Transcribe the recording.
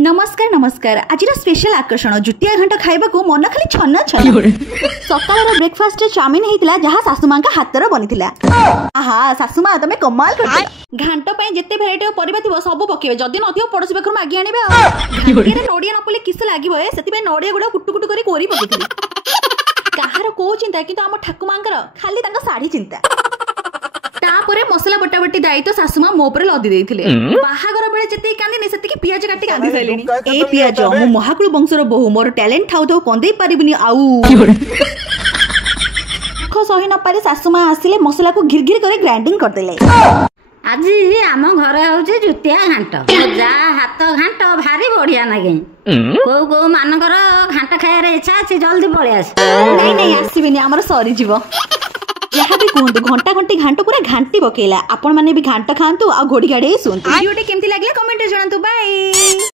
नमस्कार नमस्कार आज स्पेशल आकर्षण जुटिया घाट खाइबा को मन खाली छन्ना छन सकाळ ब्रेकफास्ट चाउमिन हेतिला जहा सासुमा का हातर बनिथिला। आहा सासुमा तमे कमाल करथिला। घांट पय जत्ते भेराइटी परिबा थिबो सब पकेबे जदी नथियो पड़ोसी पाखर मागी आनिबे। घांटीरे नडिया न पले किस लागिबो ए सेति नडिया गुडा कुटु कुटु करी कोरी पकेथिली। काहार को चिंता किंतु हम ठाकुमांकर खाली तांका साड़ी चिंता। तापरे मसला बटाबटी दायित्व सासुमा मो पर लदी देथिले। बाहागर बेले जते कांदिनी सेति पियाज काटी कांदी साइलेनी। ए पियाज मो महाकुल वंशर बहु मोर टैलेंट थाउ थाउ कंदेई परिबिनी आउ खो सही न पारे सासुमा आसिले मसला को घिरघिर करे ग्राइंडिंग कर देले। आज आम घर हूँ जुतिया घाट जा हाथ घाट भारी बढ़िया लगे को को मानकर घाट खाइबार इच्छा अच्छे जल्दी पलि आस। नहीं नहीं आसीबेनी हमर सरी जीवो जहाँ भी कहतु घंटा घंटी घाट पूरा घाटी पकेला। आपण माने भी घाट खातु आ घोड़ी गाड़ी सुनतु। वीडियो केमती लागले कमेंट जणातु। बाय।